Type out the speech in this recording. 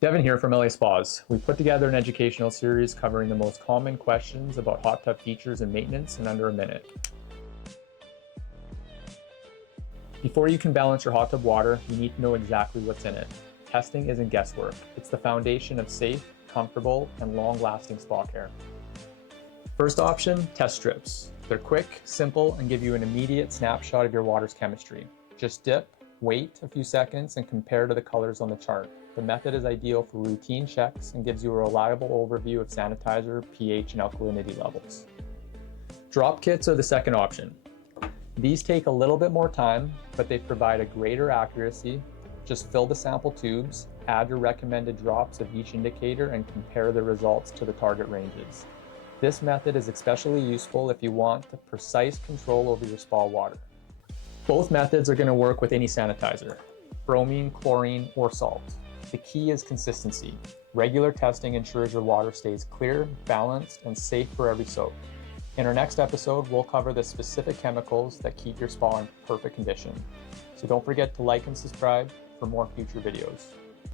Devin here from LA Spas. We put together an educational series covering the most common questions about hot tub features and maintenance in under a minute. Before you can balance your hot tub water, you need to know exactly what's in it. Testing isn't guesswork. It's the foundation of safe, comfortable, and long-lasting spa care. First option, test strips. They're quick, simple, and give you an immediate snapshot of your water's chemistry. Just dip, wait a few seconds, and compare to the colors on the chart. The method is ideal for routine checks and gives you a reliable overview of sanitizer, pH, and alkalinity levels. Drop kits are the second option. These take a little bit more time, but they provide a greater accuracy. Just fill the sample tubes, add your recommended drops of each indicator, and compare the results to the target ranges. This method is especially useful if you want precise control over your spa water. Both methods are going to work with any sanitizer, bromine, chlorine, or salt. The key is consistency. Regular testing ensures your water stays clear, balanced, and safe for every soak. In our next episode, we'll cover the specific chemicals that keep your spa in perfect condition. So don't forget to like and subscribe for more future videos.